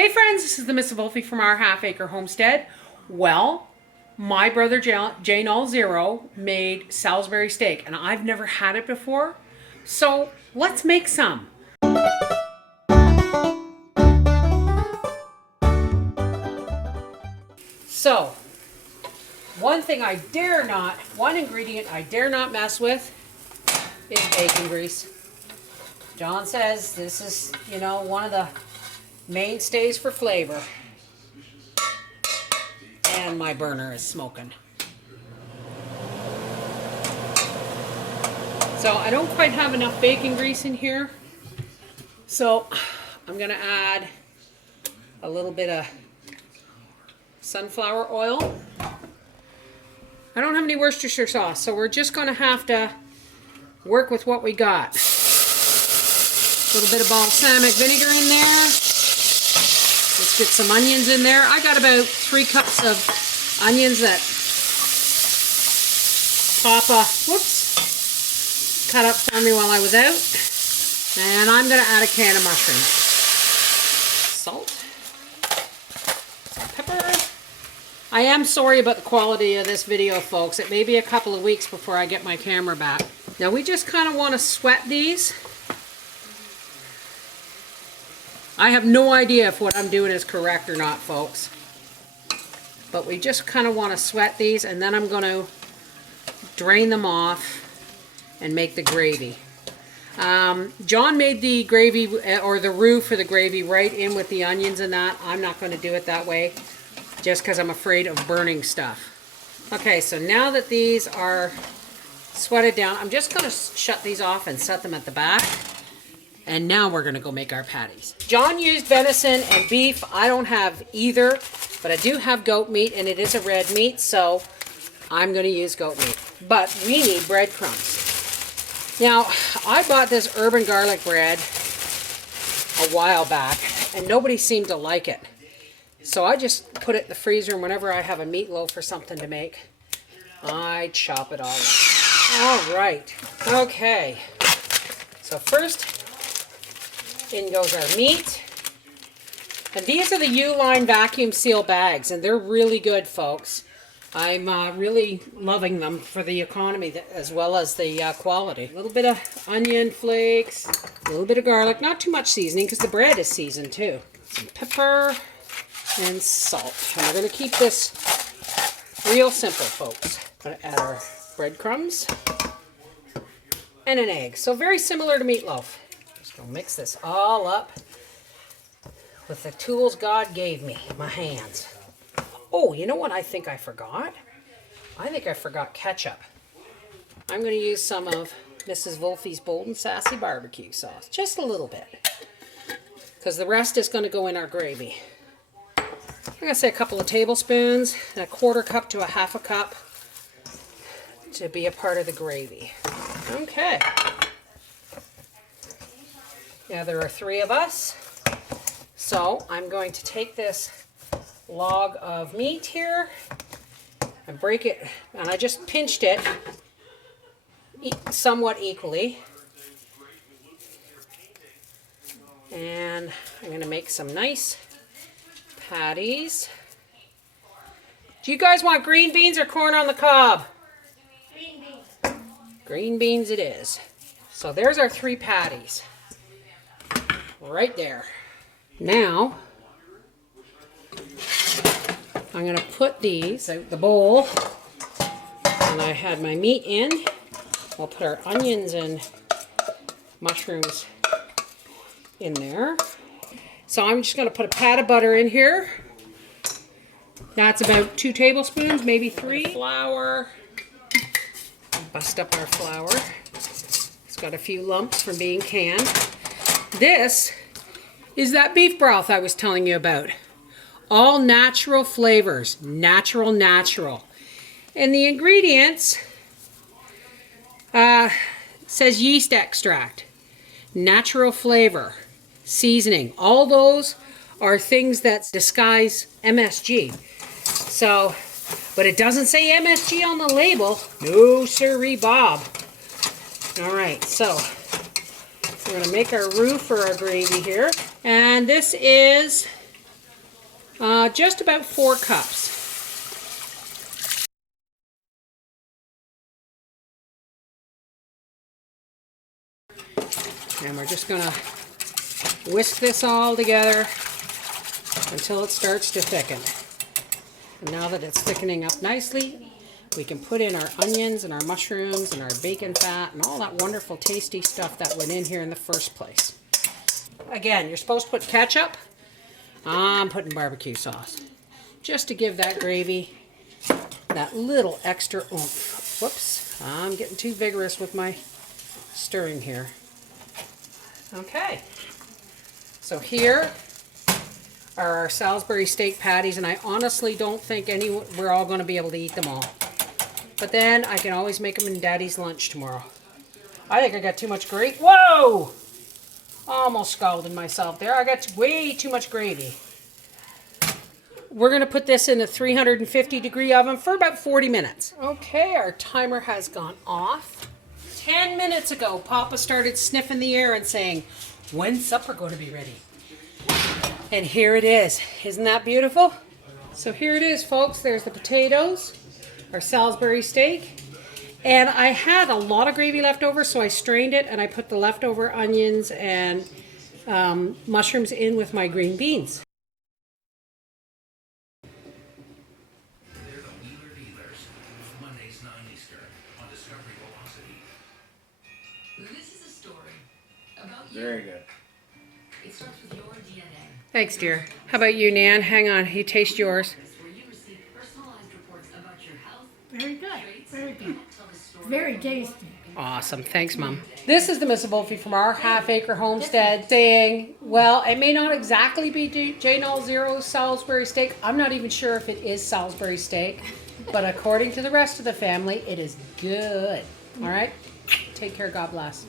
Hey friends, this is the Miss Wolfie from our Half Acre Homestead. Well, my brother Jane All Zero made Salisbury steak and I've never had it before. So let's make some. So, one ingredient I dare not mess with is bacon grease. John says this is, one of the mainstays for flavor. And my burner is smoking. So I don't quite have enough bacon grease in here. So I'm going to add a little bit of sunflower oil. I don't have any Worcestershire sauce, so we're just going to have to work with what we got. A little bit of balsamic vinegar in there. Let's get some onions in there. I got about 3 cups of onions that Papa, cut up for me while I was out. And I'm going to add a can of mushrooms. Salt. Pepper. I am sorry about the quality of this video, folks. It may be a couple of weeks before I get my camera back. Now we just kind of want to sweat these. I have no idea if what I'm doing is correct or not, folks. But we just kind of want to sweat these, and then I'm going to drain them off and make the gravy. John made the gravy, or the roux for the gravy, right in with the onions and that. I'm not going to do it that way, just because I'm afraid of burning stuff. Okay, so now that these are sweated down, I'm just going to shut these off and set them at the back. And now we're going to go make our patties. John used venison and beef. I don't have either, but I do have goat meat, and it is a red meat, so I'm going to use goat meat. But we need breadcrumbs. Now, I bought this herb and garlic bread a while back, and nobody seemed to like it. So I just put it in the freezer, and whenever I have a meatloaf or something to make, I chop it all up. All right. Okay. So first, in goes our meat. And these are the U-Line vacuum seal bags, and they're really good, folks. I'm really loving them for the economy as well as the quality. A little bit of onion flakes, a little bit of garlic, not too much seasoning because the bread is seasoned too. Some pepper and salt. And we're going to keep this real simple, folks. Going to add our breadcrumbs and an egg. So very similar to meatloaf. Just going to mix this all up with the tools God gave me, my hands. Oh, you know what I think I forgot? I think I forgot ketchup. I'm going to use some of Mrs. Wolfie's Bold and Sassy barbecue sauce. Just a little bit. Because the rest is going to go in our gravy. I'm going to say a couple of tablespoons and a 1/4 cup to a 1/2 cup to be a part of the gravy. Okay. Now there are 3 of us. So I'm going to take this log of meat here and break it, and I just pinched it somewhat equally, and I'm going to make some nice patties. Do you guys want green beans or corn on the cob? Green beans. Green beans it is. So there's our 3 patties right there. Now I'm going to put these out the bowl, and I had my meat in. We'll put our onions and mushrooms in there. So I'm just going to put a pat of butter in here. That's about 2 tablespoons, maybe 3. Flour. Bust up our flour. It's got a few lumps from being canned. This is that beef broth I was telling you about. All natural flavors, natural. And the ingredients says yeast extract, natural flavor, seasoning. All those are things that disguise MSG. So, but it doesn't say MSG on the label. No siree, Bob. All right, so we're going to make our roux for our gravy here. And this is Just about 4 cups. And we're just going to whisk this all together until it starts to thicken. And now that it's thickening up nicely, we can put in our onions and our mushrooms and our bacon fat and all that wonderful tasty stuff that went in here in the first place. Again, you're supposed to put ketchup. I'm putting barbecue sauce just to give that gravy that little extra oomph. Whoops, I'm getting too vigorous with my stirring here. Okay, so here are our Salisbury steak patties, and I honestly don't think we're all going to be able to eat them all. But then I can always make them in Daddy's lunch tomorrow. I think I got too much gravy. Whoa! Almost scalded myself there. I got way too much gravy. We're going to put this in a 350-degree oven for about 40 minutes. Okay, our timer has gone off. 10 minutes ago, Papa started sniffing the air and saying, "When's supper going to be ready?" And here it is. Isn't that beautiful? So here it is, folks. There's the potatoes, our Salisbury steak. And I had a lot of gravy left over, so I strained it and I put the leftover onions and mushrooms in with my green beans. This is a story about you. Very good. It starts with your DNA. Thanks, dear. How about you, Nan? Hang on. You taste yours. Where you receive personalized reports about your health, Very good. traits, Very good. and tell the story. Very tasty. Awesome. Thanks, Mom. This is the Miss Wolfie from our half-acre homestead saying, well, it may not exactly be J0 Zero's Salisbury steak. I'm not even sure if it is Salisbury steak. But according to the rest of the family, it is good. All right? Take care. God bless.